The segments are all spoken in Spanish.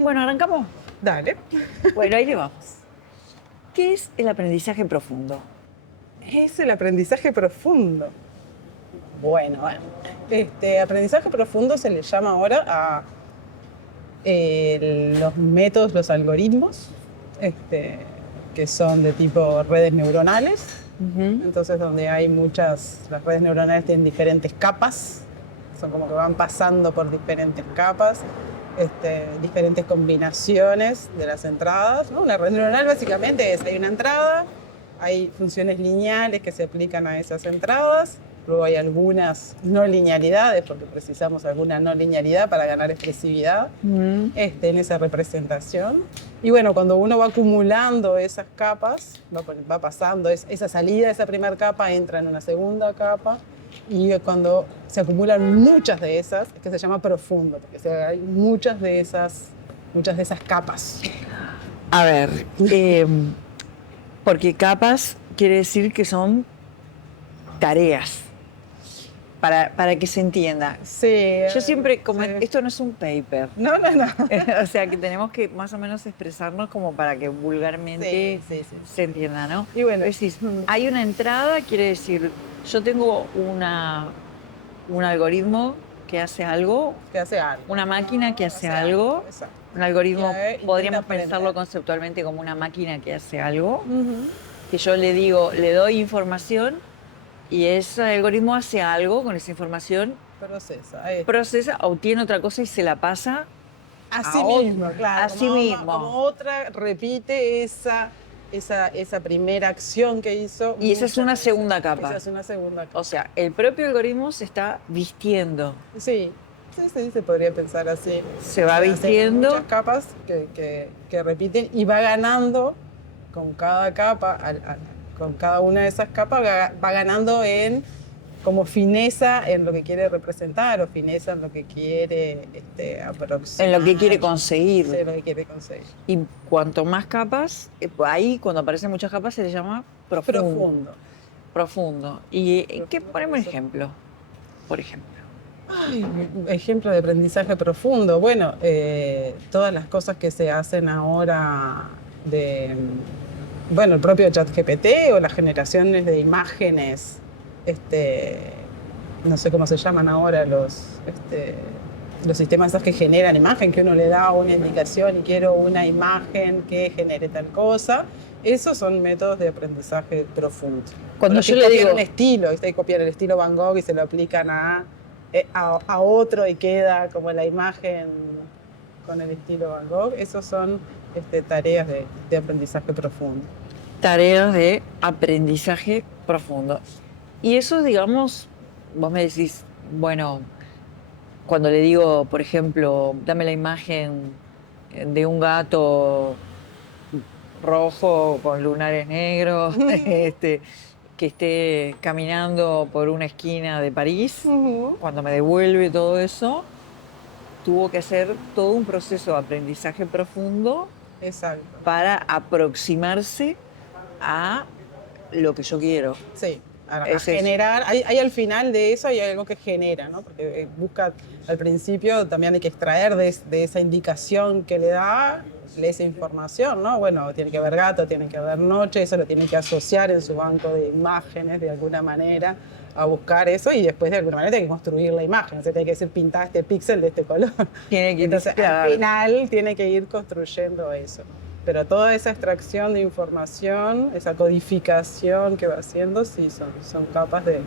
Bueno, arrancamos. Dale. Bueno, ahí le vamos. ¿Qué es el aprendizaje profundo? Es el aprendizaje profundo. Bueno. Aprendizaje profundo se le llama ahora a los métodos, los algoritmos, que son de tipo redes neuronales. Entonces, donde hay las redes neuronales tienen diferentes capas, son como que van pasando por diferentes capas, diferentes combinaciones de las entradas, ¿no? Una red neuronal básicamente hay una entrada, hay funciones lineales que se aplican a esas entradas, luego hay algunas no linealidades, porque precisamos alguna no linealidad para ganar expresividad en esa representación. Y bueno, cuando uno va acumulando esas capas, va pasando esa salida, esa primera capa entra en una segunda capa, y cuando se acumulan muchas de esas, es que se llama profundo, porque hay muchas de esas capas. A ver, porque capas quiere decir que son tareas. Para que se entienda. Sí. Yo siempre, sí. esto no es un paper. No. O sea, que tenemos que más o menos expresarnos como para que vulgarmente Sí. se entienda, ¿no? Y bueno, decís, hay una entrada, quiere decir, yo tengo un algoritmo que hace algo, una máquina que hace algo. Exacto. Un algoritmo, podríamos aprender. pensarlo conceptualmente como una máquina que hace algo, que yo le doy información y ese algoritmo hace algo con esa información, procesa, obtiene otra cosa y se la pasa a sí mismo, claro. A sí mismo. Como otra repite esa primera acción que hizo. Y esa es una segunda capa. Esa es una segunda capa. O sea, el propio algoritmo se está vistiendo. Sí, se podría pensar así. Se va vistiendo. Muchas capas que repiten y va ganando con cada capa, con cada una de esas capas, va ganando en como fineza en lo que quiere representar o fineza en lo que quiere aproximar. En lo que quiere conseguir. Sí, lo que quiere conseguir. Y cuanto más capas, ahí cuando aparecen muchas capas se le llama profundo. Profundo. ¿Y qué ponemos ejemplo? Por ejemplo. Ejemplo de aprendizaje profundo. Bueno, todas las cosas que se hacen ahora el propio ChatGPT o las generaciones de imágenes, no sé cómo se llaman ahora los sistemas esos que generan imagen, que uno le da una indicación y quiero una imagen que genere tal cosa. Esos son métodos de aprendizaje profundo. Cuando yo le digo un estilo, copiar el estilo Van Gogh y se lo aplican a otro y queda como la imagen con el estilo Van Gogh. Esos son tareas de aprendizaje profundo. Tareas de aprendizaje profundo. Y eso, digamos, vos me decís, bueno, cuando le digo, por ejemplo, dame la imagen de un gato rojo con lunares negros, que esté caminando por una esquina de París, cuando me devuelve todo eso, tuvo que hacer todo un proceso de aprendizaje profundo. Exacto. Para aproximarse a lo que yo quiero. Sí, a generar. Hay al final de eso hay algo que genera, ¿no? Porque busca, al principio también hay que extraer de esa indicación que le da esa información, ¿no? Bueno, tiene que ver gato, tiene que ver noche, eso lo tiene que asociar en su banco de imágenes de alguna manera, a buscar eso y después de alguna manera tiene que construir la imagen, o sea, tiene que decir pintar este píxel de este color. Entonces, al final tiene que ir construyendo eso. Pero toda esa extracción de información, esa codificación que va haciendo, sí, son capas de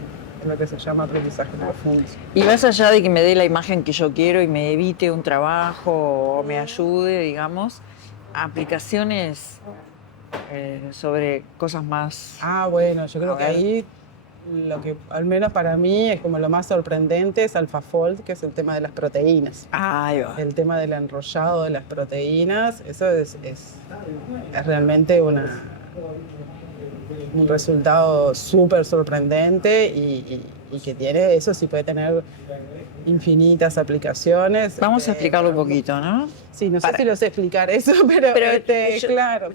lo que se llama aprendizaje profundo. Y más allá de que me dé la imagen que yo quiero y me evite un trabajo o me ayude, digamos, aplicaciones sobre cosas más... Bueno, yo creo que ahí lo que al menos para mí es como lo más sorprendente es AlphaFold, que es el tema de las proteínas. Ahí va. El tema del enrollado de las proteínas, eso es realmente un resultado súper sorprendente y que tiene, eso sí puede tener infinitas aplicaciones. Vamos a explicarlo un poquito, ¿no? Sí, no sé si lo sé explicar eso, pero claro.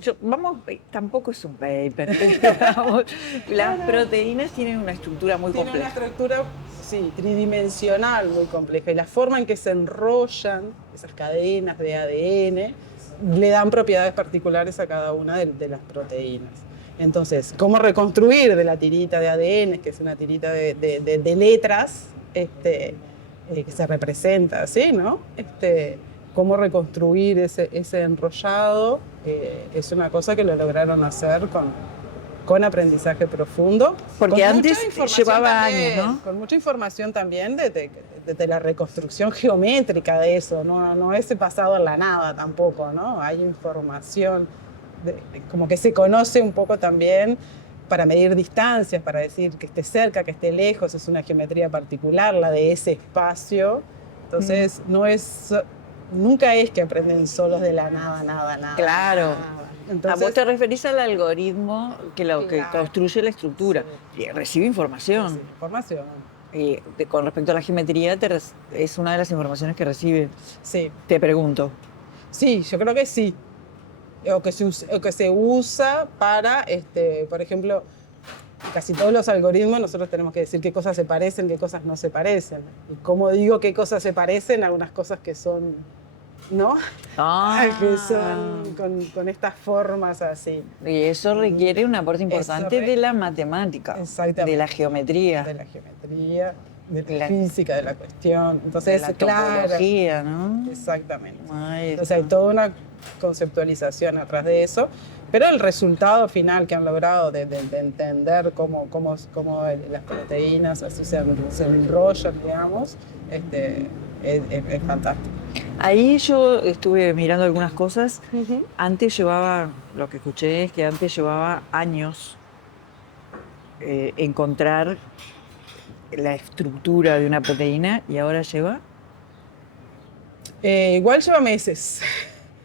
Tampoco es un paper. Las proteínas tienen una estructura muy compleja. Tienen una estructura sí, tridimensional, muy compleja. Y la forma en que se enrollan esas cadenas de ADN le dan propiedades particulares a cada una de las proteínas. Entonces, cómo reconstruir de la tirita de ADN, que es una tirita de letras, que se representa así, ¿no? Cómo reconstruir ese enrollado es una cosa que lo lograron hacer con aprendizaje profundo. Porque con antes mucha información llevaba también, años, ¿no? Con mucha información también de la reconstrucción geométrica de eso, no es pasado en la nada tampoco, ¿no? Hay información, como que se conoce un poco también para medir distancias, para decir que esté cerca, que esté lejos, es una geometría particular, la de ese espacio. Entonces, nunca es que aprenden solos de la nada. Claro. Nada. A Entonces, vos te referís al algoritmo que Claro. construye la estructura. Sí. Y recibe información. Información. Con respecto a la geometría, es una de las informaciones que recibe. Sí, Te pregunto. sí, yo creo que sí. O que se usa para, por ejemplo, casi todos los algoritmos nosotros tenemos que decir qué cosas se parecen, qué cosas no se parecen. Y como digo qué cosas se parecen, algunas cosas que son, ¿no? Que son con estas formas así. Y eso requiere un aporte importante de la matemática, Exactamente. de la geometría, De la geometría, de la La- física, de la cuestión. de Entonces, la claro. topología, ¿no? Exactamente. Ahí Entonces hay está. toda una conceptualización atrás de eso, pero el resultado final que han logrado de entender cómo las proteínas así se enrollan, digamos, es fantástico. Ahí yo estuve mirando algunas cosas. Antes llevaba, lo que escuché es que antes llevaba años encontrar la estructura de una proteína y ahora lleva Igual lleva meses.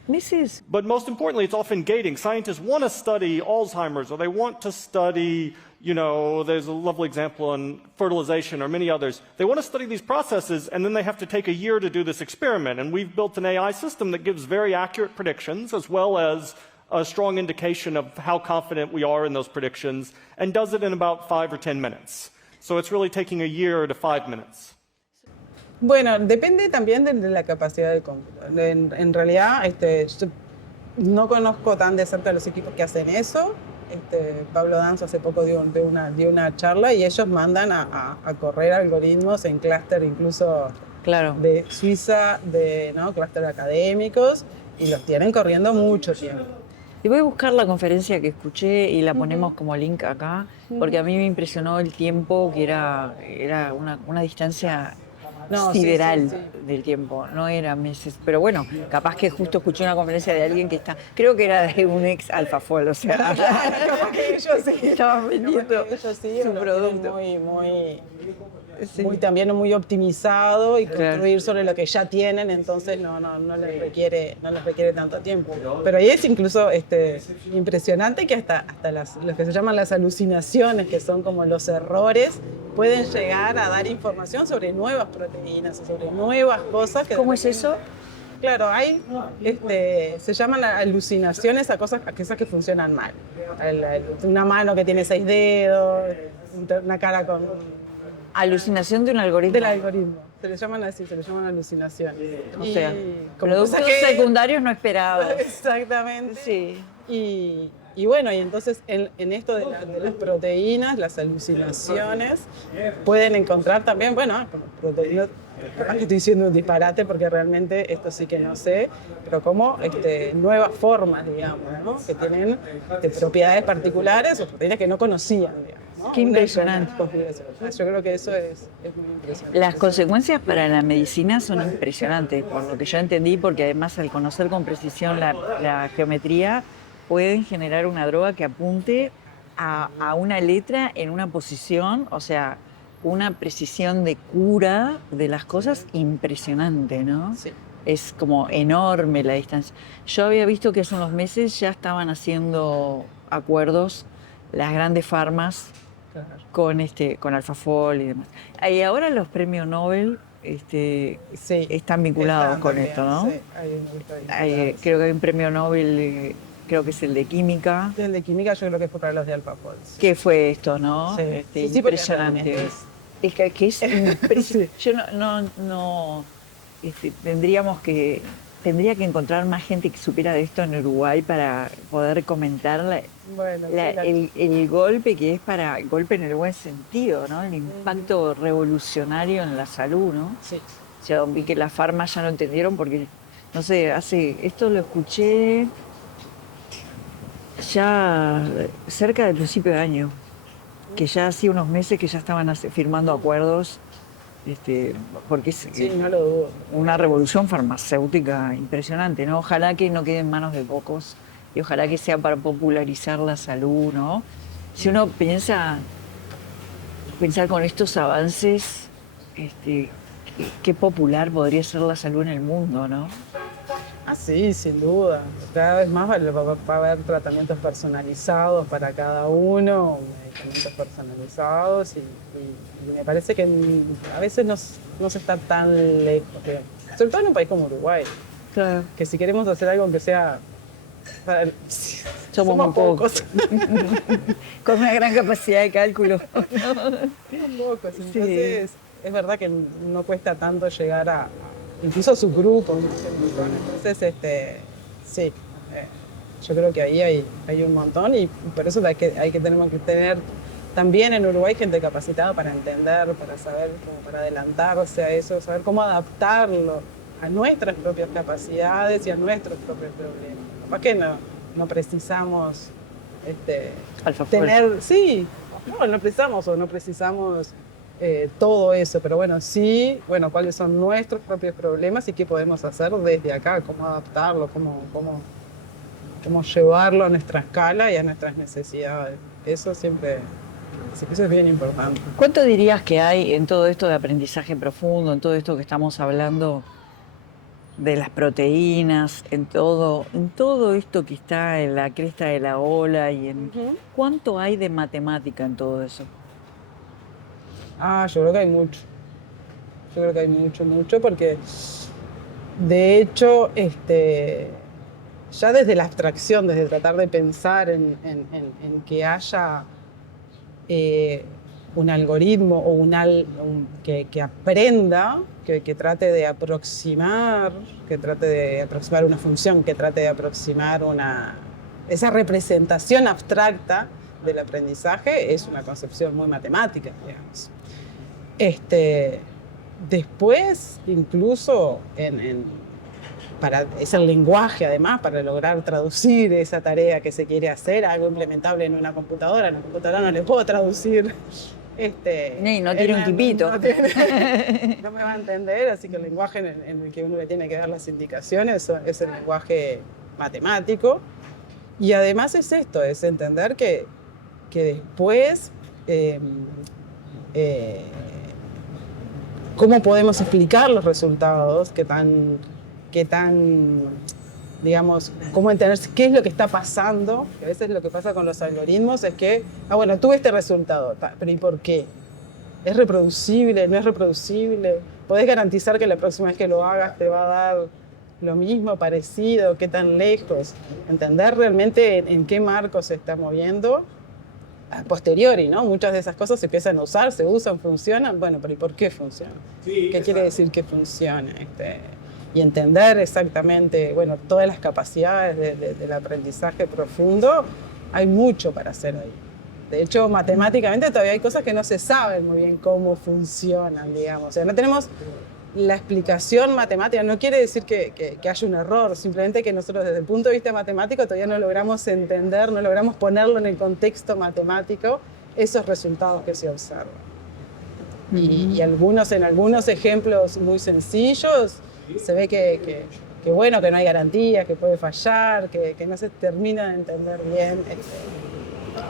meses. But most importantly, it's often gating. Scientists want to study Alzheimer's, or they want to study, there's a lovely example in fertilization or many others. They want to study these processes, and then they have to take a year to do this experiment. And we've built an AI system that gives very accurate predictions, as well as a strong indication of how confident we are in those predictions, and does it in about 5 or 10 minutes. So it's really taking a year to 5 minutes. Bueno, depende también de la capacidad del cómputo. En realidad, yo no conozco tan de cerca los equipos que hacen eso. Pablo Danzo hace poco dio una charla y ellos mandan a correr algoritmos en clúster incluso Claro. de Suiza, clúster académicos, y los tienen corriendo mucho tiempo. Y voy a buscar la conferencia que escuché y la ponemos como link acá, porque a mí me impresionó el tiempo, que era una distancia sideral del tiempo, no era meses. Pero bueno, capaz que justo escuché una conferencia de alguien que creo que era de un ex AlphaFold, o sea, Capaz que ellos sí. estaban vendiendo Ellos sí, su lo producto. tienen Sí. también muy optimizado y Claro. construir sobre lo que ya tienen, entonces no les requiere tanto tiempo. Pero ahí es incluso impresionante que hasta lo que se llaman las alucinaciones, que son como los errores, pueden llegar a dar información sobre nuevas proteínas o sobre nuevas cosas. ¿Cómo es eso? Claro, se llaman alucinaciones a cosas que funcionan mal. Una mano que tiene 6 dedos, una cara con... Alucinación de un algoritmo. Del algoritmo. Se le llaman así, se le llaman alucinaciones. O sea, como productos cosas que- secundarios no esperados. Exactamente. Sí. Y bueno, y entonces en esto de las proteínas, las alucinaciones, pueden encontrar también, bueno, como proteínas, capaz que estoy diciendo un disparate porque realmente esto sí que no sé, pero como nuevas formas, digamos, ¿no? Que tienen propiedades particulares o proteínas que no conocían, digamos. ¿no? Qué impresionante. Yo creo que eso es muy impresionante. Las consecuencias para la medicina son impresionantes, por lo que yo entendí, porque además al conocer con precisión la geometría, pueden generar una droga que apunte a una letra en una posición, o sea, una precisión de cura de las cosas impresionante, ¿no? Sí. Es como enorme la distancia. Yo había visto que hace unos meses ya estaban haciendo acuerdos las grandes farmas con AlphaFold y demás. Y ahora los premios Nobel Sí, están vinculados están con también, esto, ¿no? Sí, hay un Creo que hay un premio Nobel, creo que es el de química. El de química yo creo que fue para los de AlphaFold. ¿Qué fue esto, no? Sí. Sí, porque Impresionante. realmente Es que es impresionante. Yo tendría que encontrar más gente que supiera de esto en Uruguay para poder comentar Bueno, el golpe que es el golpe en el buen sentido, ¿no? El impacto revolucionario en la salud, ¿no? sí. Yo vi que las farmas ya lo entendieron porque, no sé, esto lo escuché ya cerca del principio de año, que ya hacía unos meses que ya estaban firmando acuerdos, porque es Sí, no lo dudo. una revolución farmacéutica impresionante, ¿no? Ojalá que no quede en manos de pocos y ojalá que sea para popularizar la salud, ¿no? Si uno pensar con estos avances, qué popular podría ser la salud en el mundo, ¿no? Ah, sí, sin duda. Cada vez más va a haber tratamientos personalizados para cada uno, medicamentos personalizados y me parece que a veces no se está tan lejos, sobre todo en un país como Uruguay, Claro. que si queremos hacer algo que sea... Somos muy pocos. Con una gran capacidad de cálculo. Somos pocos, entonces es verdad que no cuesta tanto llegar a incluso a subgrupos. Entonces, sí, yo creo que ahí hay un montón y por eso tenemos que tener también en Uruguay gente capacitada para entender, para saber, para adelantarse a eso, saber cómo adaptarlo a nuestras propias capacidades y a nuestros propios problemas. Capaz que no precisamos tener, sí, no precisamos todo eso, pero bueno, sí, cuáles son nuestros propios problemas y qué podemos hacer desde acá, cómo adaptarlo, cómo llevarlo a nuestra escala y a nuestras necesidades. Eso es bien importante. ¿Cuánto dirías que hay en todo esto de aprendizaje profundo, en todo esto que estamos hablando de las proteínas, en todo esto que está en la cresta de la ola ¿cuánto hay de matemática en todo eso? Yo creo que hay mucho. Yo creo que hay mucho, porque de hecho, ya desde la abstracción, desde tratar de pensar en que haya un algoritmo o que aprenda, que trate de aproximar una función, que trate de aproximar esa representación abstracta del aprendizaje, es una concepción muy matemática, digamos. Después, incluso es el lenguaje, además, para lograr traducir esa tarea que se quiere hacer, algo implementable en una computadora. En la computadora no le puedo traducir. No tiene un tipito. No me va a entender, así que el lenguaje en el que uno le tiene que dar las indicaciones es el lenguaje matemático. Y además es esto, es entender que después cómo podemos explicar los resultados, digamos, cómo entender qué es lo que está pasando, que a veces lo que pasa con los algoritmos es que, tuve este resultado, pero ¿y por qué? ¿Es reproducible? ¿No es reproducible? ¿Podés garantizar que la próxima vez que lo hagas te va a dar lo mismo, parecido? ¿Qué tan lejos? Entender realmente en qué marco se está moviendo a posteriori, ¿no? Muchas de esas cosas se empiezan a usar, se usan, funcionan. Bueno, pero ¿y por qué funcionan? Sí, ¿qué quiere decir que funcione? Y entender exactamente, todas las capacidades del aprendizaje profundo, hay mucho para hacer ahí. De hecho, matemáticamente todavía hay cosas que no se saben muy bien cómo funcionan, digamos. O sea, no tenemos la explicación matemática, no quiere decir que haya un error, simplemente que nosotros desde el punto de vista matemático todavía no logramos entender, no logramos ponerlo en el contexto matemático, esos resultados que se observan. Y en algunos ejemplos muy sencillos se ve que no hay garantías, que puede fallar, que no se termina de entender bien.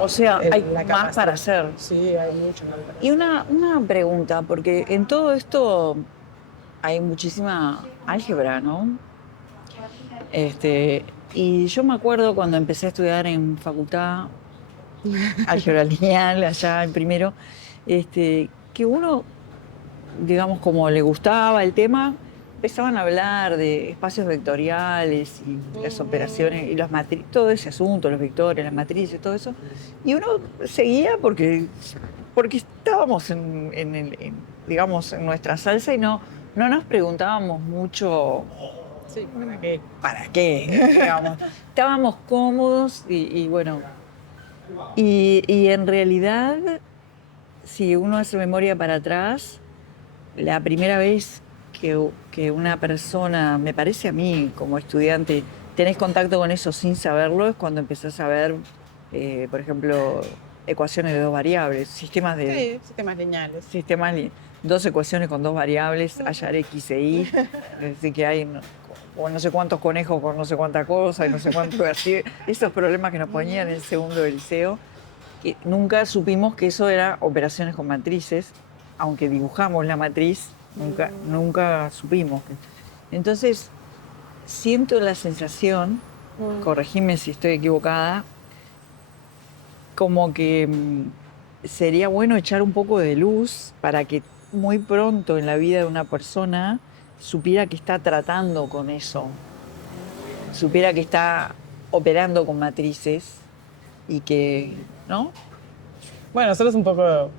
O sea, hay más para hacer. Sí, hay mucho más para hacer. Y una pregunta, porque en todo esto hay muchísima álgebra, ¿no? Y yo me acuerdo cuando empecé a estudiar en facultad, álgebra lineal, allá en primero, que uno, digamos, como le gustaba el tema, empezaban a hablar de espacios vectoriales y las operaciones y las matrices, todo ese asunto, los vectores, las matrices, todo eso. Y uno seguía porque estábamos digamos, en nuestra salsa y no nos preguntábamos mucho Sí, ¿para qué? para qué, digamos. Estábamos cómodos y bueno. Y en realidad, si uno hace memoria para atrás, la primera vez que una persona, me parece a mí como estudiante, tenés contacto con eso sin saberlo, es cuando empezás a ver, por ejemplo, ecuaciones de dos variables, sistemas Sí, sistemas lineales. dos ecuaciones con dos variables, hallar x e y, es decir, que hay no sé cuántos conejos con no sé cuánta cosa, y no sé cuánto así, esos problemas que nos ponían en el segundo del liceo, que nunca supimos que eso era operaciones con matrices, aunque dibujamos la matriz, nunca supimos. Entonces, siento la sensación, corregime si estoy equivocada, como que sería bueno echar un poco de luz para que muy pronto en la vida de una persona supiera que está tratando con eso, supiera que está operando con matrices y que, ¿no? Bueno, nosotros un poco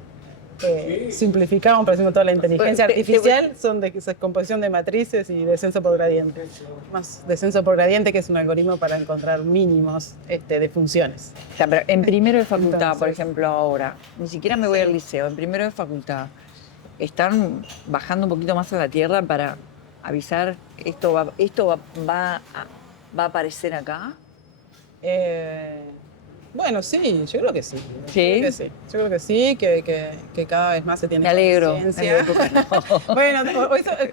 simplificamos, por ejemplo, toda la inteligencia artificial son de descomposición de matrices y descenso por gradiente. Más descenso por gradiente, que es un algoritmo para encontrar mínimos de funciones. O sea, pero en primero de facultad, Entonces, por ejemplo, ahora, ni siquiera me voy al liceo, en primero de facultad, están bajando un poquito más a la tierra para avisar, esto va a aparecer acá. Bueno, sí, yo creo que sí. ¿Sí? Yo creo que sí, que cada vez más se tiene Me alegro. conciencia. En mi época no. Bueno,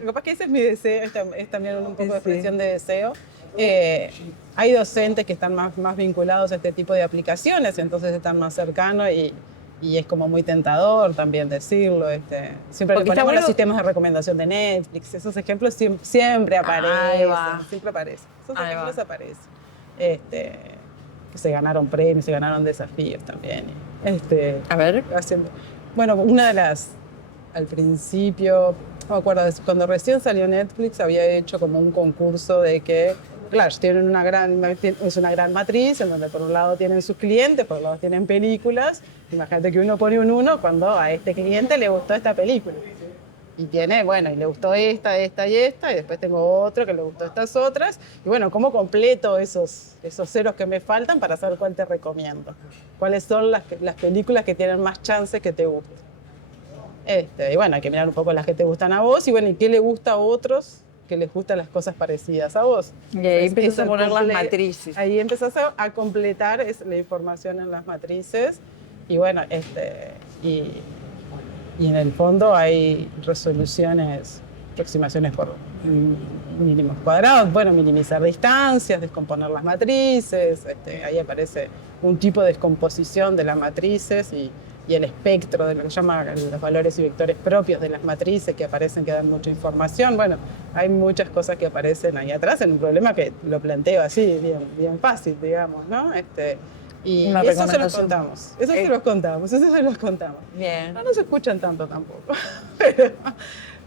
capaz que ese es mi deseo, es también un poco de expresión de deseo. Hay docentes que están más vinculados a este tipo de aplicaciones, entonces están más cercanos y es como muy tentador también decirlo. Siempre Porque le ponemos está bueno- los sistemas de recomendación de Netflix, esos ejemplos siempre aparecen, va. siempre aparecen. Esos Ahí ejemplos va. aparecen. Que se ganaron premios, se ganaron desafíos también. A ver. Bueno, una de las, al principio, no me acuerdo, cuando recién salió Netflix había hecho como un concurso de que, claro, es una gran matriz en donde por un lado tienen sus clientes, por otro lado tienen películas. Imagínate que uno pone un 1 cuando a este cliente le gustó esta película. Y tiene, bueno, y le gustó esta, y después tengo otro que le gustó estas otras. Y bueno, ¿cómo completo esos ceros que me faltan para saber cuál te recomiendo? ¿Cuáles son las películas que tienen más chances que te gusten? Y bueno, hay que mirar un poco las que te gustan a vos y bueno, ¿y qué le gusta a otros que les gustan las cosas parecidas a vos? Y ahí Entonces, empezás a eso poner las matrices. Ahí empezás a completar la información en las matrices y bueno, y en el fondo hay resoluciones, aproximaciones por mínimos cuadrados, bueno, minimizar distancias, descomponer las matrices, ahí aparece un tipo de descomposición de las matrices y el espectro de lo que se llama los valores y vectores propios de las matrices que aparecen, que dan mucha información. Bueno, hay muchas cosas que aparecen ahí atrás en un problema que lo planteo así, bien fácil, digamos, ¿no? Y Una eso se los recomendación. contamos, eso se los contamos. Bien. No se escuchan tanto tampoco,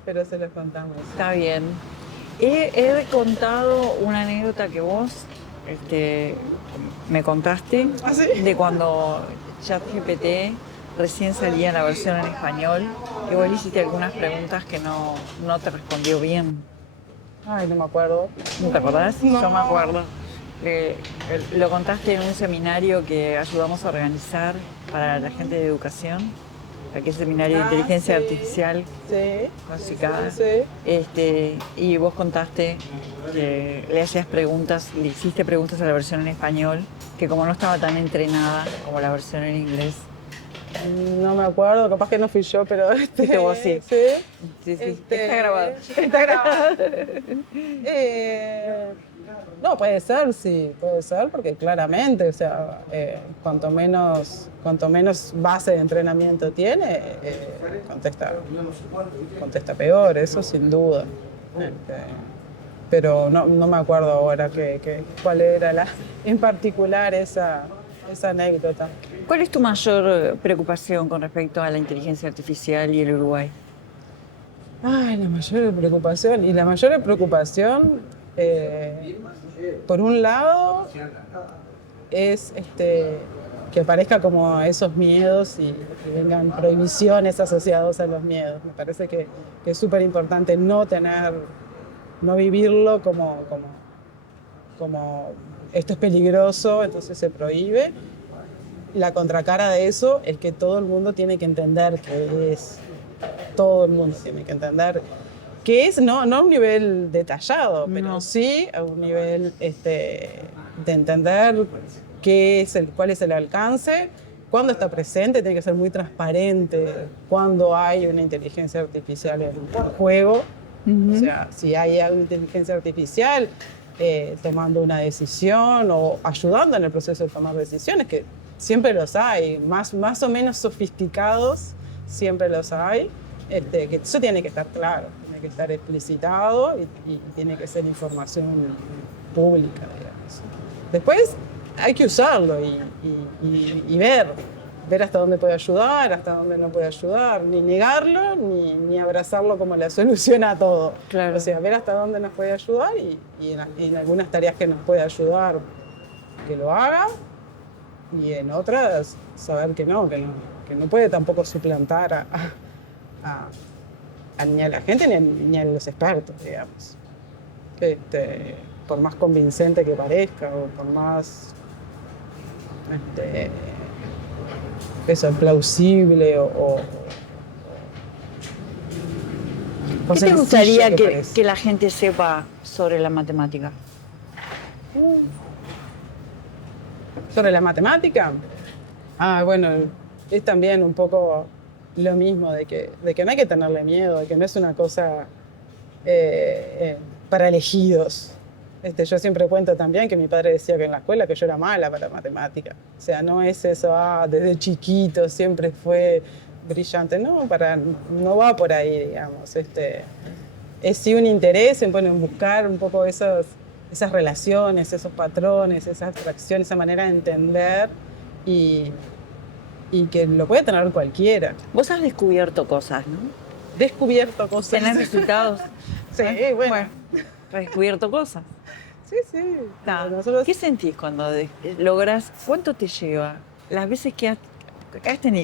pero se los contamos. Está bien. He contado una anécdota que vos me contaste ¿Ah, sí? de cuando ChatGPT recién salía la versión en español y vos le hiciste algunas preguntas que no te respondió bien. Ay, no me acuerdo. ¿No te acordás? No. Yo me acuerdo. Lo contaste en un seminario que ayudamos a organizar para la gente de educación, aquel seminario de inteligencia sí. artificial Sí. básica. Sí. Y vos contaste que le hacías preguntas, le hiciste preguntas a la versión en español, que como no estaba tan entrenada como la versión en inglés. No me acuerdo, capaz que no fui yo, pero Fuiste vos, sí. Sí. Sí. Está grabado. Está grabado. No, puede ser, sí, puede ser, porque claramente, o sea, cuanto menos base de entrenamiento tiene, contesta peor, eso sin duda. Pero no me acuerdo ahora cuál era en particular esa anécdota. ¿Cuál es tu mayor preocupación con respecto a la inteligencia artificial y el Uruguay? Ay, la mayor preocupación. Y la mayor preocupación, por un lado, es que aparezca como esos miedos y vengan prohibiciones asociadas a los miedos. Me parece que es súper importante no vivirlo como esto es peligroso, entonces se prohíbe. La contracara de eso es que todo el mundo tiene que entender qué es. Todo el mundo tiene que entender qué es, no a un nivel detallado, pero sí a un nivel de entender cuál es el alcance, cuándo está presente, tiene que ser muy transparente, cuando hay una inteligencia artificial en juego. O sea, si hay una inteligencia artificial tomando una decisión o ayudando en el proceso de tomar decisiones, que siempre los hay, más o menos sofisticados, siempre los hay, que eso tiene que estar claro, tiene que estar explicitado y tiene que ser información pública, digamos. Después hay que usarlo y ver hasta dónde puede ayudar, hasta dónde no puede ayudar, ni negarlo, ni abrazarlo como la solución a todo. Claro. O sea, ver hasta dónde nos puede ayudar y en algunas tareas que nos puede ayudar, que lo haga, y en otras saber que no puede tampoco suplantar ni a la gente ni a los expertos, digamos. Por más convincente que parezca o por más plausible o ¿Qué te sencillo gustaría que parezca. la gente sepa sobre la matemática? Sobre la matemática, bueno, es también un poco lo mismo, de que no hay que tenerle miedo, de que no es una cosa para elegidos. Yo siempre cuento también que mi padre decía que en la escuela que yo era mala para matemática. O sea, no es eso, desde chiquito siempre fue brillante. No va por ahí, digamos. Es sí un interés en buscar un poco esas relaciones, esos patrones, esa abstracción, esa manera de entender y que lo puede tener cualquiera. Vos has descubierto cosas, ¿no? Descubierto cosas. ¿Tenés resultados? Sí, bueno. Has descubierto cosas. Sí. Nosotros... ¿Qué sentís cuando logras? ¿Cuánto te lleva? Las veces que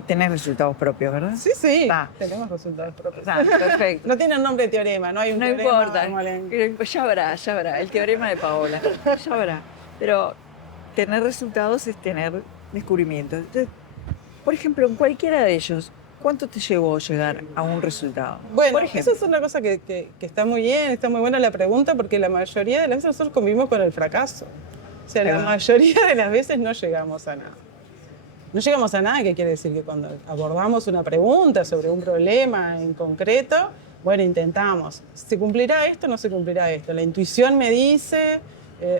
tenés resultados propios, ¿verdad? Sí. Tenemos resultados propios. Perfecto. No tiene nombre de teorema, no hay un teorema. No importa. Ya habrá. El teorema de Paola. Ya habrá. Pero tener resultados es tener descubrimientos. Entonces, por ejemplo, en cualquiera de ellos, ¿cuánto te llevó llegar a un resultado? Bueno, por ejemplo, eso es una cosa que está muy bien, está muy buena la pregunta, porque la mayoría de las veces nosotros convivimos con el fracaso. O sea, la mayoría de las veces no llegamos a nada. No llegamos a nada, que quiere decir que cuando abordamos una pregunta sobre un problema en concreto, bueno, intentamos. ¿Se cumplirá esto o no se cumplirá esto? La intuición me dice,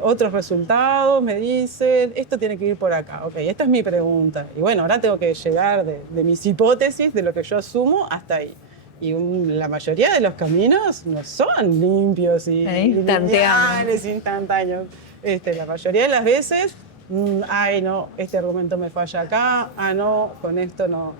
otros resultados me dicen, esto tiene que ir por acá. Ok, esta es mi pregunta. Y bueno, ahora tengo que llegar de mis hipótesis, de lo que yo asumo, hasta ahí. Y la mayoría de los caminos no son limpios y instantáneos. La mayoría de las veces, no, este argumento me falla acá, no, con esto no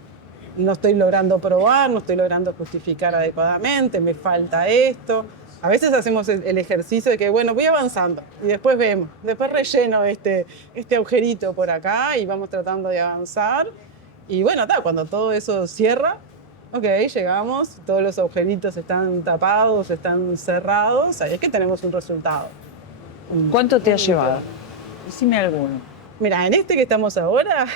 estoy logrando probar, no estoy logrando justificar adecuadamente, me falta esto. A veces hacemos el ejercicio de que, bueno, voy avanzando y después vemos, después relleno este agujerito por acá y vamos tratando de avanzar. Y bueno, cuando todo eso cierra, ok, llegamos, todos los agujeritos están tapados, están cerrados, ahí es que tenemos un resultado. ¿Cuánto te ha llevado? Decime alguno. Mira, en que estamos ahora,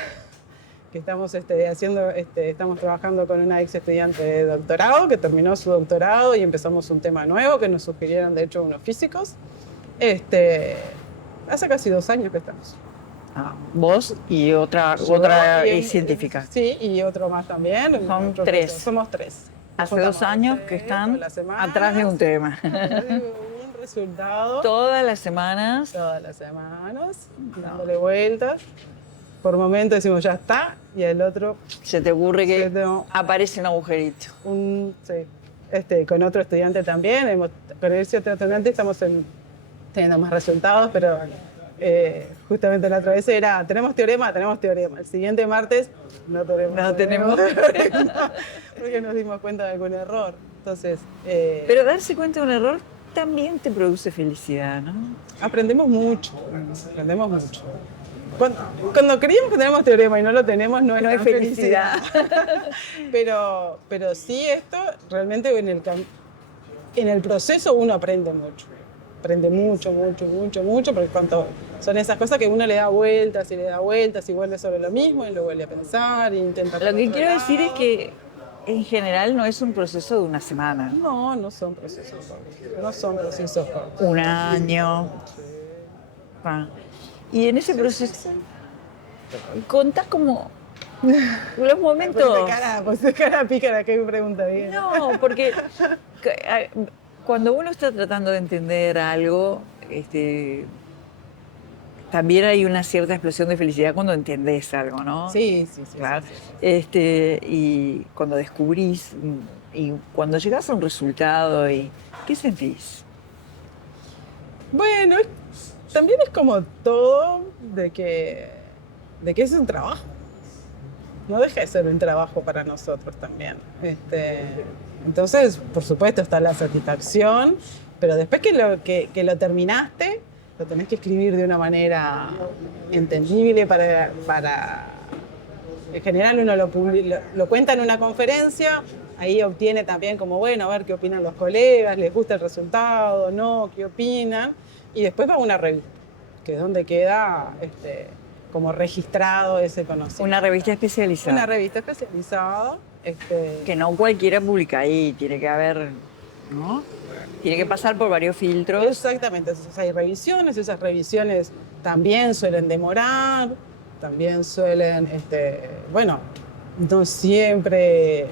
que estamos estamos trabajando con una ex estudiante de doctorado que terminó su doctorado y empezamos un tema nuevo que nos sugirieron, de hecho, unos físicos. Hace casi 2 años que estamos. Vos y otra científica. Sí, y otro más también. Son 3. Somos 3. Hace 2 años que están atrás de un tema. Un resultado. Todas las semanas, dándole vueltas. Por momentos decimos ya está, y el otro... Se te ocurre que aparece un agujerito. Sí. Con otro estudiante también. Con ese otro estudiante estamos teniendo más resultados, pero justamente la otra vez era, tenemos teorema. El siguiente martes no tenemos teorema, porque nos dimos cuenta de algún error. Entonces, Pero darse cuenta de un error también te produce felicidad, ¿no? aprendemos mucho, aprendemos mucho. Cuando creíamos que tenemos teorema y no lo tenemos, no es No hay tan felicidad. pero sí, esto realmente en el proceso uno aprende mucho. Aprende mucho, mucho, mucho, mucho, porque cuando son esas cosas que uno le da vueltas y le da vueltas y vuelve sobre lo mismo y lo vuelve a pensar e intenta... Lo por que otro quiero decir es lado. que en general no es un proceso de una semana, No, no son procesos cortos. No son procesos cortos. un año. Ah. Y en ese proceso, contás como los momentos. Pues de cara pícara, qué pregunta bien. No, porque cuando uno está tratando de entender algo, también hay una cierta explosión de felicidad cuando entendés algo, ¿no? Sí, sí, sí. Claro. Sí, sí. Y cuando descubrís, y cuando llegás a un resultado, ¿qué sentís? Bueno, también es como todo de que es un trabajo. No deja de ser un trabajo para nosotros también. Entonces, por supuesto, está la satisfacción, pero después que lo terminaste, lo tenés que escribir de una manera entendible para... En general uno lo cuenta en una conferencia, ahí obtiene también como, bueno, a ver qué opinan los colegas, les gusta el resultado, no, qué opinan, y después va a una revista, que es donde queda como registrado ese conocimiento. Una revista especializada. Una revista especializada. Que no cualquiera publica ahí, tiene que haber, ¿no? Tiene que pasar por varios filtros. Exactamente, entonces hay revisiones, esas revisiones también suelen demorar, también suelen, bueno, no siempre,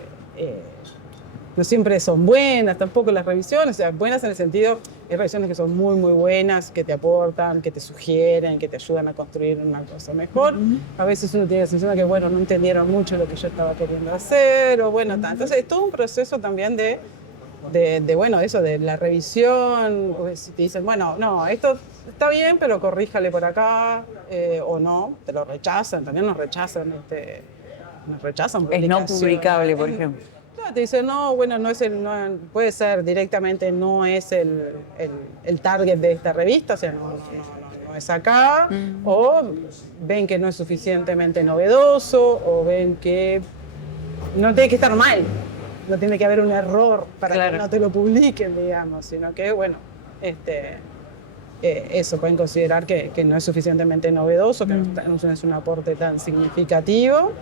no siempre son buenas tampoco las revisiones, o sea, buenas en el sentido, hay revisiones que son muy, muy buenas, que te aportan, que te sugieren, que te ayudan a construir una cosa mejor. A veces uno tiene la sensación de que, bueno, no entendieron mucho lo que yo estaba queriendo hacer, o bueno, entonces es todo un proceso también de bueno, eso, de la revisión, o si te dicen, bueno, no, esto está bien, pero corríjale por acá, o no, te lo rechazan, también nos rechazan Es no publicaciones. publicable, por ejemplo. Claro, te dicen, no, bueno, puede ser directamente, no es el target de esta revista, o sea, no es acá, o ven que no es suficientemente novedoso, o ven que no tiene que estar mal. No tiene que haber un error para que no te lo publiquen, digamos, sino que, bueno, eso, pueden considerar que no es suficientemente novedoso, que no es un aporte tan significativo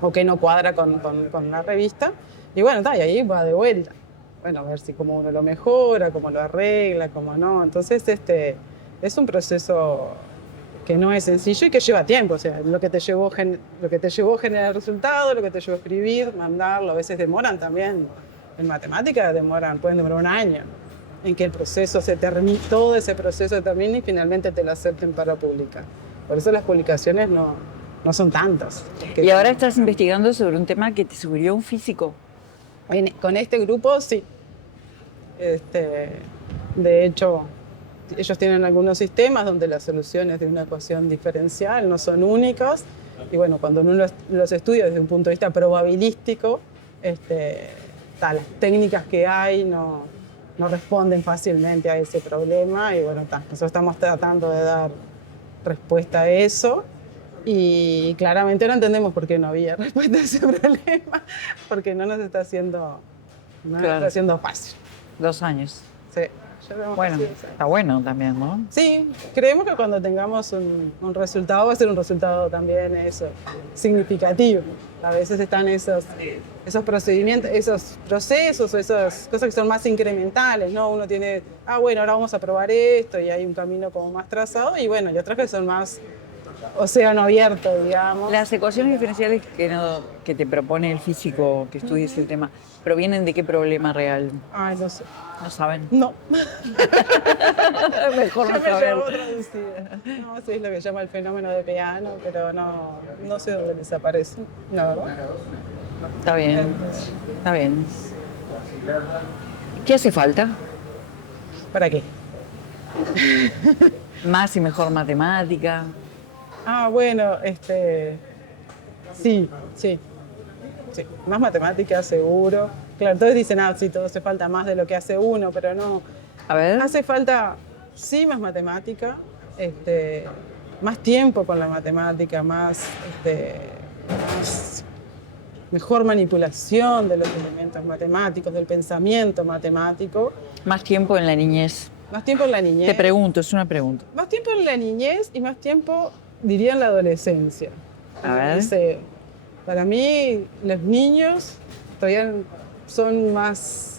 o que no cuadra con la revista. Y bueno, y ahí va de vuelta. Bueno, a ver si cómo uno lo mejora, cómo lo arregla, cómo no. Entonces, es un proceso que no es sencillo y que lleva tiempo, o sea, lo que te llevó a generar el resultado, lo que te llevó a escribir, mandarlo, a veces demoran también, en matemáticas pueden demorar un año, en que el proceso se termine, todo ese proceso se termine y finalmente te lo acepten para publicar. Por eso las publicaciones no son tantas. Y ahora estás investigando sobre un tema que te sugirió un físico. Con este grupo, sí. De hecho, ellos tienen algunos sistemas donde las soluciones de una ecuación diferencial no son únicas. Y bueno, cuando uno los estudia desde un punto de vista probabilístico, las técnicas que hay no responden fácilmente a ese problema. Y bueno, nosotros estamos tratando de dar respuesta a eso. Y claramente no entendemos por qué no había respuesta a ese problema, porque no nos está haciendo, está haciendo fácil. 2 años. Sí. Bueno, está bueno también, ¿no? Sí, creemos que cuando tengamos un resultado va a ser un resultado también eso, significativo. A veces están esos procedimientos, esos procesos o esas cosas que son más incrementales, ¿no? Uno tiene, bueno, ahora vamos a probar esto y hay un camino como más trazado y bueno, y otras que son más océano abierto, digamos. Las ecuaciones diferenciales que te propone el físico que estudies el tema, ¿provienen de qué problema real? Ay, no sé. ¿No saben? No. Mejor no Yo me saberlo. llamo traducida. No, sí es lo que llama el fenómeno de piano, pero no sé dónde desaparece. No, ¿verdad? Está bien, está bien. ¿Qué hace falta? ¿Para qué? Más y mejor matemática. Bueno, sí. Más matemáticas, seguro. Claro, todos dicen, sí, todo hace falta más de lo que hace uno, pero no. A ver. Hace falta, sí, más matemática, más tiempo con la matemática, más mejor manipulación de los elementos matemáticos, del pensamiento matemático. Más tiempo en la niñez. Más tiempo en la niñez. Te pregunto, es una pregunta. Más tiempo en la niñez y más tiempo, diría, en la adolescencia. A ver. Para mí, los niños todavía son más,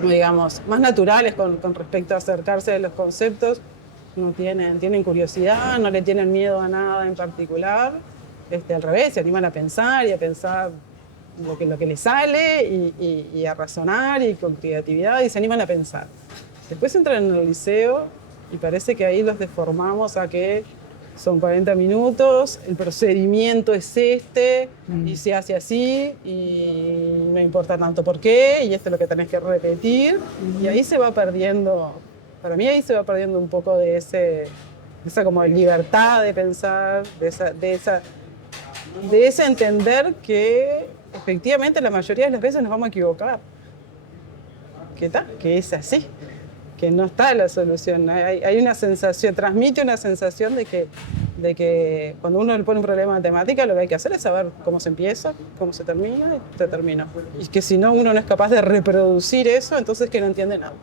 digamos, más naturales con respecto a acercarse a los conceptos. No tienen curiosidad, no le tienen miedo a nada en particular. Al revés, se animan a pensar y a pensar lo que les sale y a razonar y con creatividad y se animan a pensar. Después entran en el liceo y parece que ahí los deformamos a que son 40 minutos, el procedimiento es y se hace así y no importa tanto por qué y esto es lo que tenés que repetir y ahí se va perdiendo, para mí ahí se va perdiendo un poco de esa como libertad de pensar, de ese entender que efectivamente la mayoría de las veces nos vamos a equivocar. Que es así, que no está la solución. Hay una sensación, transmite una sensación de que cuando uno le pone un problema de matemática lo que hay que hacer es saber cómo se empieza, cómo se termina y se termina. Y que si no uno no es capaz de reproducir eso, entonces que no entiende nada.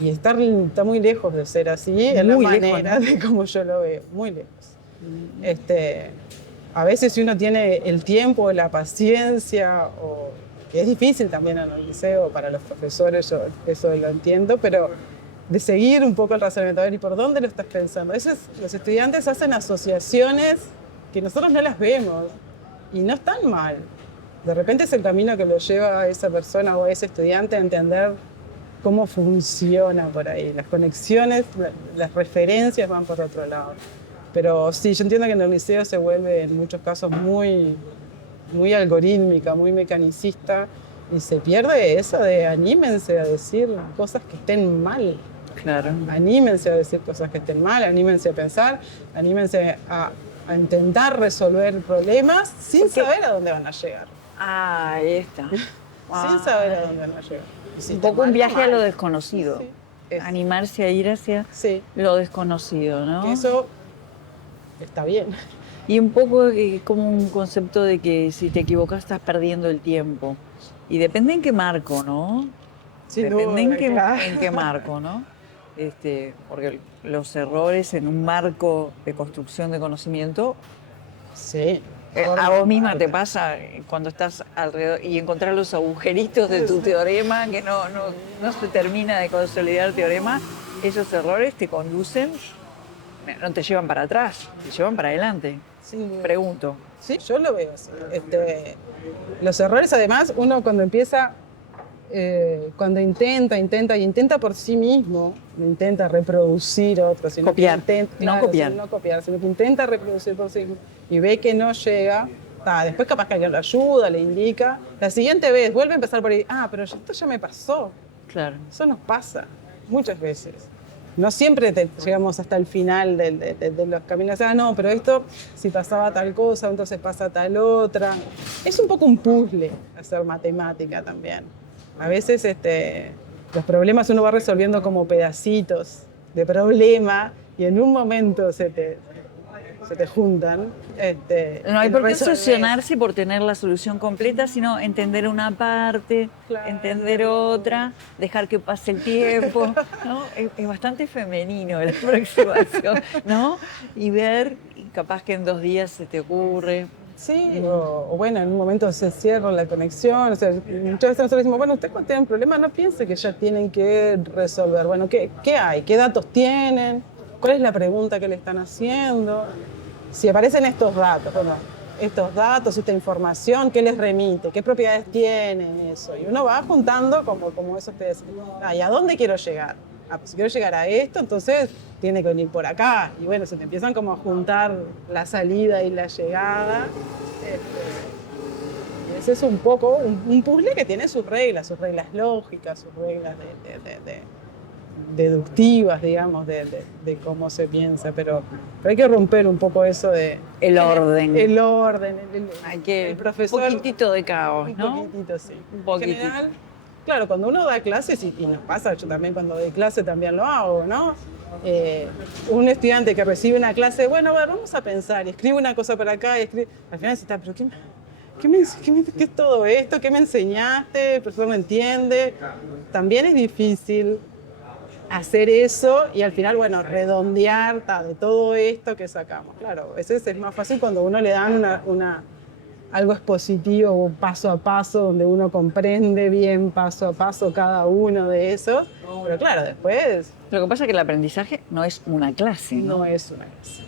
Y está muy lejos de ser así, en la manera de como yo lo veo, muy lejos. A veces si uno tiene el tiempo, la paciencia, que es difícil también en el liceo para los profesores, yo eso lo entiendo, pero de seguir un poco el razonamiento, a ver, ¿y por dónde lo estás pensando? A veces los estudiantes hacen asociaciones que nosotros no las vemos y no están mal. De repente es el camino que lo lleva a esa persona o a ese estudiante a entender cómo funciona por ahí. Las conexiones, las referencias van por otro lado. Pero sí, yo entiendo que en el liceo se vuelve en muchos casos muy algorítmica, muy mecanicista y se pierde eso de anímense a decir cosas que estén mal. Claro. Anímense a decir cosas que estén mal, anímense a pensar, anímense a intentar resolver problemas sin saber a dónde van a llegar. Ahí está. Sin saber a dónde van a llegar. Un poco un viaje a lo desconocido. Sí. Animarse a ir hacia lo desconocido, ¿no? Eso está bien. Y un poco como un concepto de que si te equivocas estás perdiendo el tiempo. Y depende en qué marco, ¿no? Depende en qué marco, ¿no? Porque los errores en un marco de construcción de conocimiento, sí. A vos misma te pasa cuando estás alrededor y encontrar los agujeritos de tu teorema que no se termina de consolidar el teorema, esos errores te conducen, no te llevan para atrás, te llevan para adelante. Sí. Pregunto. Sí, yo lo veo así. Los errores, además, uno cuando empieza, cuando intenta por sí mismo, intenta reproducir otros, sino copiar, no copiar, sino que intenta reproducir por sí mismo y ve que no llega, después capaz que alguien lo ayuda, le indica, la siguiente vez vuelve a empezar por ahí, pero esto ya me pasó. Claro. Eso nos pasa muchas veces. No siempre llegamos hasta el final de los caminos. No, pero esto, si pasaba tal cosa, entonces pasa tal otra. Es un poco un puzzle hacer matemática también. A veces los problemas uno va resolviendo como pedacitos de problema y en un momento se te juntan. No hay por qué obsesionarse por tener la solución completa, sino entender una parte, entender otra, dejar que pase el tiempo, ¿no? Es bastante femenino la aproximación, ¿no? Y ver, y capaz que en 2 días se te ocurre. Sí, o bueno, en un momento se cierra la conexión. O sea, muchas veces nosotros decimos, bueno, usted cuando tiene un problema no piense que ya tienen que resolver. Bueno, ¿qué hay? ¿Qué datos tienen? ¿Cuál es la pregunta que le están haciendo? Si aparecen estos datos, esta información, ¿qué les remite? ¿Qué propiedades tienen eso? Y uno va juntando como eso ustedes. ¿Y a dónde quiero llegar? Pues si quiero llegar a esto, entonces tiene que venir por acá. Y bueno, se te empiezan como a juntar la salida y la llegada. Y ese es un poco un puzzle que tiene sus reglas lógicas, sus reglas deductivas, digamos, de cómo se piensa, pero hay que romper un poco eso de... El orden. El orden, Hay que el profesor... un poquitito de caos, ¿no? Un poquitito, sí. Un En poquitito. general, claro, cuando uno da clases, y nos pasa, yo también cuando doy clase también lo hago, ¿no? Un estudiante que recibe una clase, bueno, a ver, vamos a pensar, y escribe una cosa para acá, y escribe... Al final dice, pero ¿qué es todo esto? ¿Qué me enseñaste? El profesor no entiende. También es difícil hacer eso y al final, bueno, redondear de todo esto que sacamos. Claro, a veces es más fácil cuando uno le dan algo expositivo, paso a paso, donde uno comprende bien paso a paso cada uno de esos. Pero claro, después Lo que pasa es que el aprendizaje no es una clase, ¿no? no es una clase.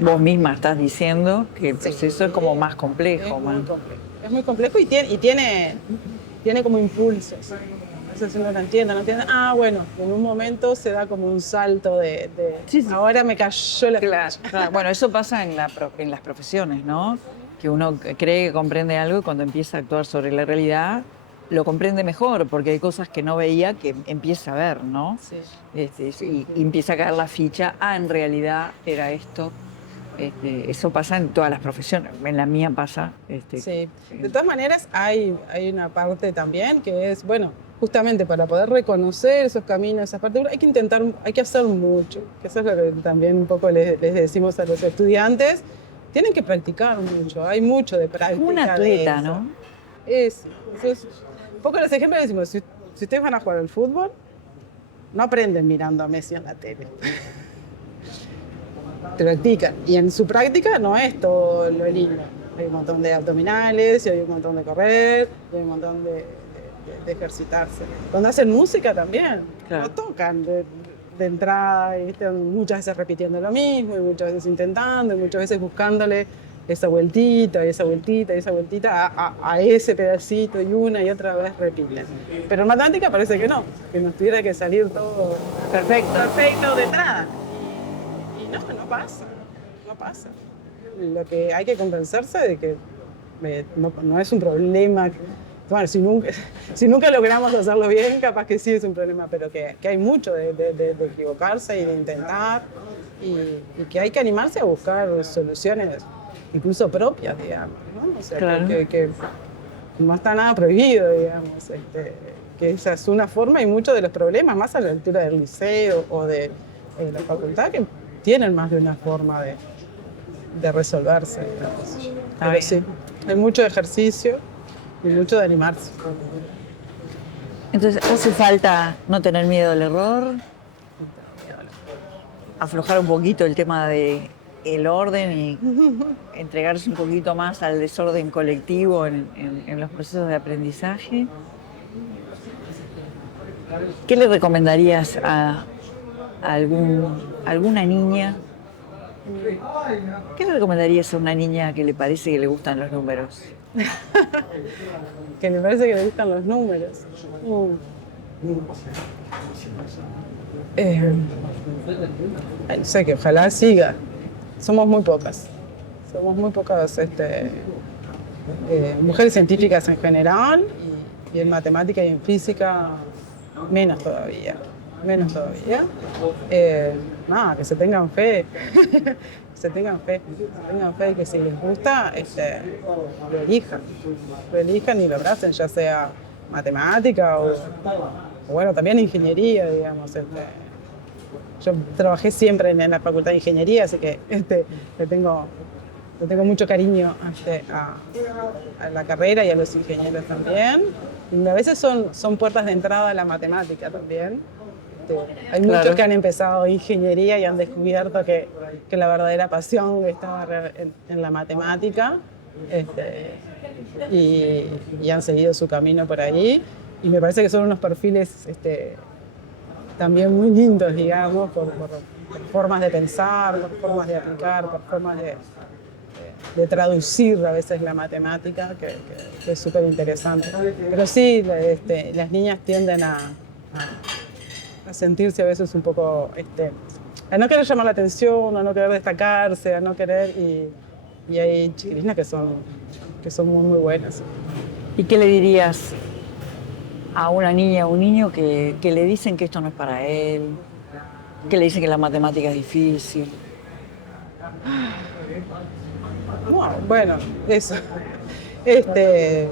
Vos misma estás diciendo que el proceso es como más complejo. Es muy complejo y tiene como impulsos. No sé si uno lo entiende, bueno, en un momento se da como un salto de ahora me cayó la ficha. Claro. Bueno, eso pasa en las profesiones, ¿no? Que uno cree que comprende algo y cuando empieza a actuar sobre la realidad lo comprende mejor, porque hay cosas que no veía que empieza a ver, ¿no? Sí. Y empieza a caer la ficha, en realidad era esto. Eso pasa en todas las profesiones, en la mía pasa. Sí. De todas maneras, hay una parte también que es, bueno, justamente para poder reconocer esos caminos, esas partes, hay que hacer mucho, que eso es lo que también un poco les decimos a los estudiantes, tienen que practicar mucho, hay mucho de práctica. Como un atleta, ¿no? Eso es, un poco los ejemplos decimos, si ustedes van a jugar al fútbol, no aprenden mirando a Messi en la tele. Practican. Y en su práctica no es todo lo lindo. Hay un montón de abdominales, y hay un montón de correr, y hay un montón de ejercitarse. Cuando hacen música también, Claro. no tocan de entrada, y están muchas veces repitiendo lo mismo, y muchas veces intentando, y muchas veces buscándole esa vueltita, y esa vueltita, y esa vueltita a ese pedacito, y una y otra vez repiten. Pero en matemática parece que nos tuviera que salir todo perfecto de entrada. Y no pasa. Lo que hay que convencerse de que no es un problema. Bueno, si nunca logramos hacerlo bien, capaz que sí es un problema, pero que hay mucho de equivocarse y de intentar, y que hay que animarse a buscar soluciones incluso propias, digamos, ¿no? O sea, Claro. que no está nada prohibido, digamos, que esa es una forma, y muchos de los problemas, más a la altura del liceo o de la facultad, que tienen más de una forma de resolverse, digamos. Pero sí, hay mucho ejercicio y mucho de animarse. Entonces, hace falta no tener miedo al error, aflojar un poquito el tema de el orden y entregarse un poquito más al desorden colectivo en los procesos de aprendizaje. ¿Qué le recomendarías a alguna niña? ¿Qué le recomendarías a una niña que le parece que le gustan los números? Que me parece que le gustan los números. No sé, que ojalá siga. Somos muy pocas mujeres científicas en general, y en matemática y en física menos todavía. Nada, que se tengan fe. Que se tengan fe y que si les gusta, lo elijan y lo abracen, ya sea matemática o bueno, también ingeniería, digamos. Yo trabajé siempre en la Facultad de Ingeniería, así que le tengo mucho cariño a la carrera y a los ingenieros también. Y a veces son puertas de entrada a la matemática también. Hay muchos que han empezado ingeniería y han descubierto que la verdadera pasión estaba en la matemática, y han seguido su camino por ahí. Y me parece que son unos perfiles también muy lindos, digamos, por formas de pensar, por formas de aplicar, por formas de traducir a veces la matemática, que es súper interesante. Pero sí, las niñas tienden a sentirse a veces un poco, a no querer llamar la atención, a no querer destacarse, a no querer, y hay chiquilinas que son muy, muy buenas. ¿Y qué le dirías a una niña o un niño que le dicen que esto no es para él, que le dicen que la matemática es difícil? No, bueno, eso. Este,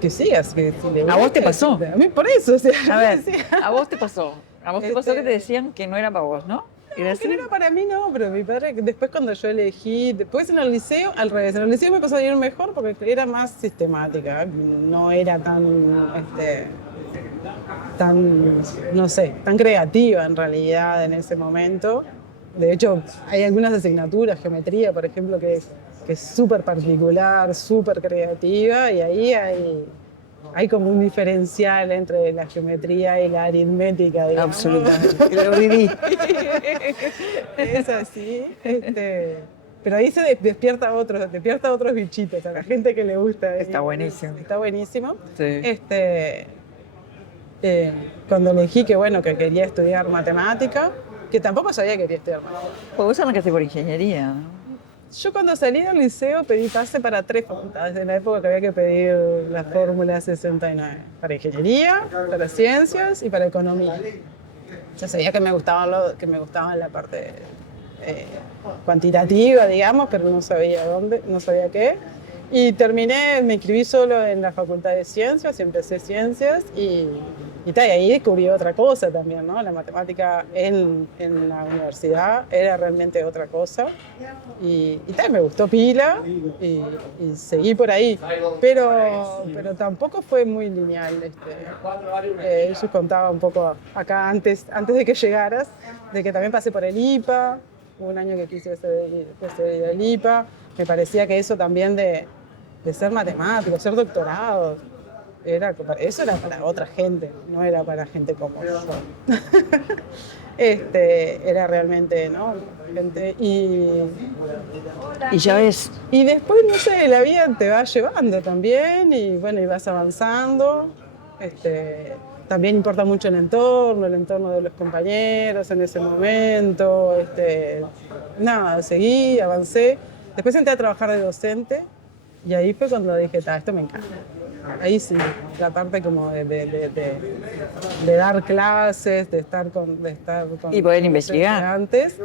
que sigas, que si le ¿A vos te gusta, pasó? A mí por eso, o sea, A ver, sí. ¿a vos te pasó? ¿A vos te pasó que te decían que no era para vos, no? ¿Era Que así? no era para mí, no, pero mi padre, después cuando yo elegí, después en el liceo, al revés, en el liceo me pasó a ir mejor porque era más sistemática, no era tan, no sé, tan creativa en realidad en ese momento. De hecho, hay algunas asignaturas, geometría, por ejemplo, que es súper particular, súper creativa, y ahí hay como un diferencial entre la geometría y la aritmética, digamos. Absolutamente, lo viví. Es así. Pero ahí se despierta otros bichitos, a la gente que le gusta. Está buenísimo. Está buenísimo. Sí. Cuando elegí que, bueno, que quería estudiar matemática, que tampoco sabía que quería estudiar matemática. Pues vos arrancaste por ingeniería, ¿no? Yo cuando salí del liceo pedí pase para 3 facultades, en la época que había que pedir la fórmula 69, para ingeniería, para ciencias y para economía. Ya sabía que me gustaba la parte cuantitativa, digamos, pero no sabía dónde, no sabía qué. Y me inscribí solo en la Facultad de Ciencias y empecé Ciencias y ahí descubrí otra cosa también, ¿no? La matemática en la universidad era realmente otra cosa y me gustó pila y seguí por ahí, pero tampoco fue muy lineal. Yo contaba un poco acá antes de que llegaras, de que también pasé por el IPA, hubo un año que quise hacer el IPA, me parecía que eso también de ser matemático, ser doctorado, eso era para otra gente, no era para gente como yo. Era realmente, ¿no? Gente, Y ya ves, y después, no sé, la vida te va llevando también y bueno, y vas avanzando. También importa mucho el entorno de los compañeros en ese momento. Nada, seguí, avancé. Después entré a trabajar de docente y ahí fue cuando dije, esto me encanta. Ahí sí, la parte como de dar clases, de estar con Y poder los investigar. estudiantes,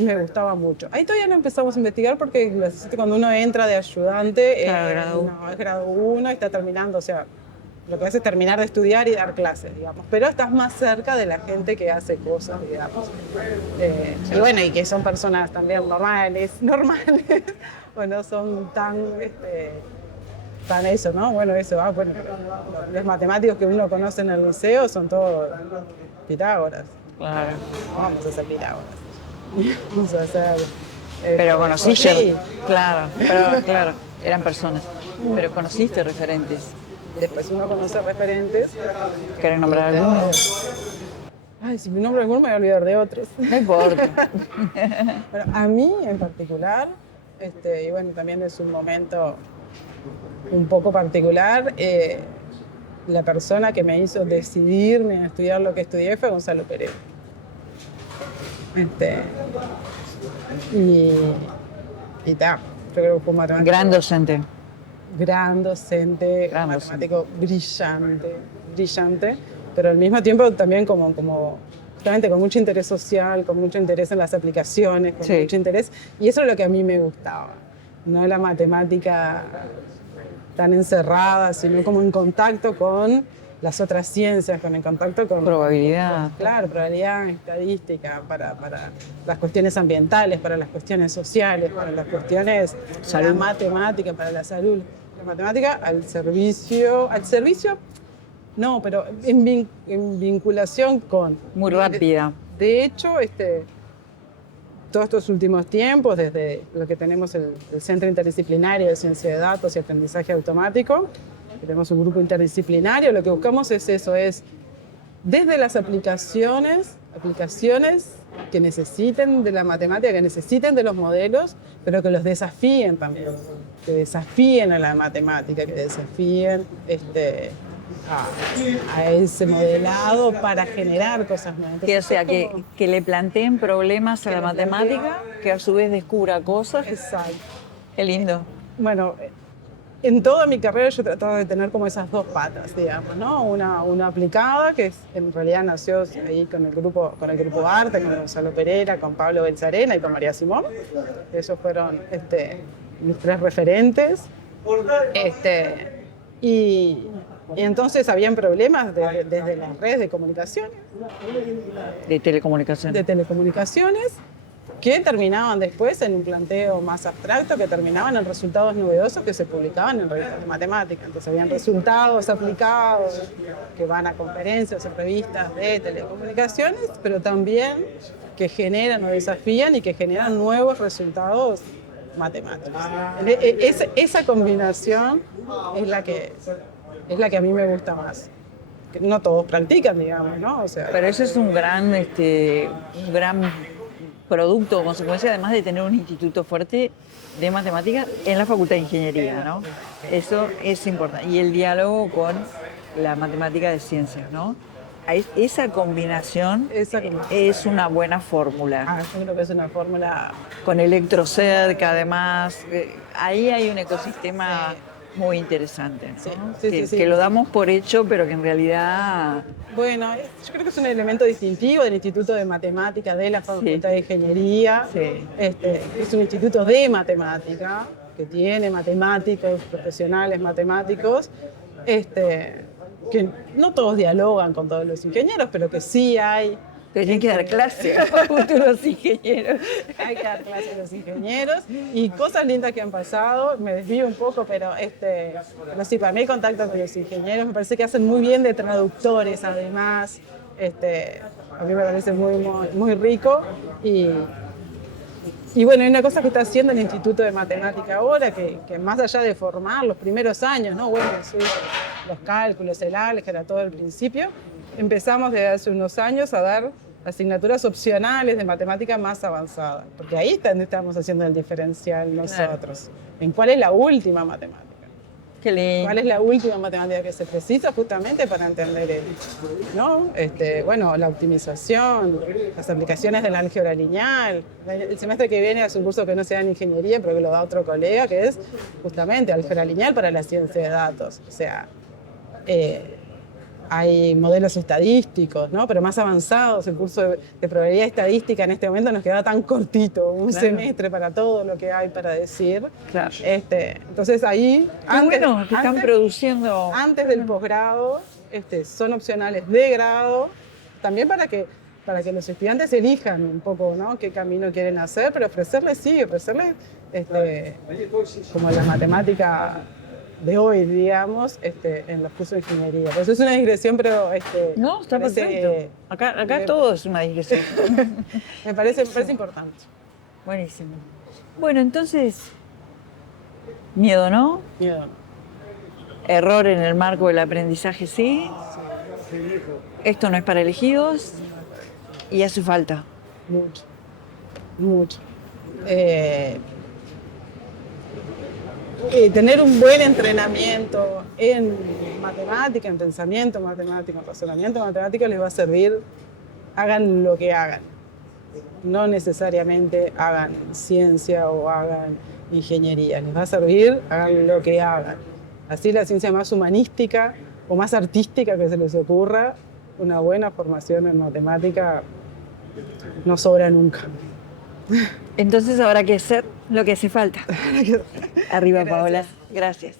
me gustaba mucho. Ahí todavía no empezamos a investigar porque cuando uno entra de ayudante, Claro, grado uno. no, es grado 1 y está terminando, o sea, lo que hace es terminar de estudiar y dar clases, digamos. Pero estás más cerca de la gente que hace cosas, digamos. Y bueno, y que son personas también normales, o no son tan eso, ¿no? Bueno, bueno, los matemáticos que uno conoce en el liceo son todos Pitágoras. claro. Vamos a hacer Pitágoras. Vamos a hacer... Pero conociste, sí. claro, eran personas. Pero conociste referentes. Después uno conoce referentes. ¿Querés nombrar algunos? Ay, si me nombro alguno me voy a olvidar de otros. No importa. Bueno, a mí en particular, y bueno, también es un momento un poco particular, la persona que me hizo decidirme a estudiar lo que estudié fue Gonzalo Pereira. Yo creo que fue un matemático. Gran docente. Gran docente, Gran matemático brillante, pero al mismo tiempo también como justamente con mucho interés social, con mucho interés en las aplicaciones, con Sí. mucho interés, y eso es lo que a mí me gustaba, no la matemática tan encerrada, sino como en contacto con las otras ciencias, con el contacto con... Probabilidad. Claro, probabilidad, estadística, para las cuestiones ambientales, para las cuestiones sociales, para las cuestiones de la matemática, para la salud. La matemática al servicio, no, pero en vinculación con... Muy rápida. De hecho, todos estos últimos tiempos, desde lo que tenemos el Centro Interdisciplinario de Ciencia de Datos y Aprendizaje Automático, que tenemos un grupo interdisciplinario, lo que buscamos es eso, es desde las aplicaciones que necesiten de la matemática, que necesiten de los modelos, pero que los desafíen también, que desafíen a la matemática, que desafíen a ese modelado para generar cosas nuevas. O sea, que le planteen problemas a la matemática, que a su vez descubra cosas. Exacto. Qué lindo. Bueno, en toda mi carrera yo he tratado de tener como esas dos patas, digamos, ¿no? Una aplicada, que en realidad nació ahí con el grupo Arte, con Gonzalo Pereira, con Pablo Belzarena y con María Simón. Esos fueron mis tres referentes. Y entonces habían problemas desde las redes de comunicaciones. De telecomunicación. De telecomunicaciones, que terminaban después en un planteo más abstracto, que terminaban en resultados novedosos que se publicaban en revistas de matemáticas. Entonces habían resultados aplicados que van a conferencias o revistas de telecomunicaciones, pero también que generan o desafían y que generan nuevos resultados matemáticos. Esa combinación es la que a mí me gusta más. Que no todos practican, digamos, ¿no? O sea, Pero eso es un gran producto o consecuencia, además de tener un instituto fuerte de matemáticas en la Facultad de Ingeniería, ¿no? Eso es importante. Y el diálogo con la matemática de ciencias, ¿no? Esa combinación es una buena fórmula. yo creo que es una fórmula. Con Electrocerca, además, ahí hay un ecosistema muy interesante, ¿no? Que lo damos por hecho, pero que en realidad... Bueno, yo creo que es un elemento distintivo del Instituto de Matemática de la Facultad de Ingeniería. Sí. Es un instituto de matemática que tiene matemáticos, profesionales matemáticos, que no todos dialogan con todos los ingenieros, pero que sí hay. Tienen que dar clase a futuros ingenieros. Hay que dar clases a los ingenieros y cosas lindas que han pasado. Me desvío un poco, pero sí, para mí el contacto con los ingenieros me parece que hacen muy bien de traductores, además. A mí me parece muy, muy, muy rico. Y bueno, hay una cosa que está haciendo el Instituto de Matemática ahora, que más allá de formar los primeros años, ¿no? Bueno, los cálculos, el álgebra, todo el principio, empezamos desde hace unos años a dar asignaturas opcionales de matemática más avanzada, porque ahí es donde estamos haciendo el diferencial nosotros. Claro. ¿En cuál es la última matemática? Qué lindo. ¿Cuál es la última matemática que se precisa justamente para entender ¿no? Bueno, la optimización, las aplicaciones de la álgebra lineal. El semestre que viene es un curso que no se da en ingeniería, pero que lo da otro colega, que es justamente álgebra lineal para la ciencia de datos. O sea, hay modelos estadísticos, ¿no? Pero más avanzados. El curso de probabilidad estadística en este momento nos queda tan cortito, un semestre para todo lo que hay para decir. Claro. Entonces ahí, están produciendo. Antes del posgrado, son opcionales de grado, también para que los estudiantes elijan un poco, ¿no? Qué camino quieren hacer, pero ofrecerles como la matemática de hoy, digamos, en los cursos de ingeniería. Pues es una digresión, pero... no, está perfecto. Acá todo es una digresión. me parece importante. Buenísimo. Bueno, entonces, miedo no. Miedo. Error en el marco del aprendizaje sí. Esto no es para elegidos y hace falta. Mucho. Tener un buen entrenamiento en matemática, en pensamiento matemático, en razonamiento matemático les va a servir, hagan lo que hagan. No necesariamente hagan ciencia o hagan ingeniería, les va a servir, hagan lo que hagan. Así la ciencia más humanística o más artística que se les ocurra, una buena formación en matemática no sobra nunca. Entonces habrá que hacer lo que hace falta. Arriba, Gracias. Paola. Gracias.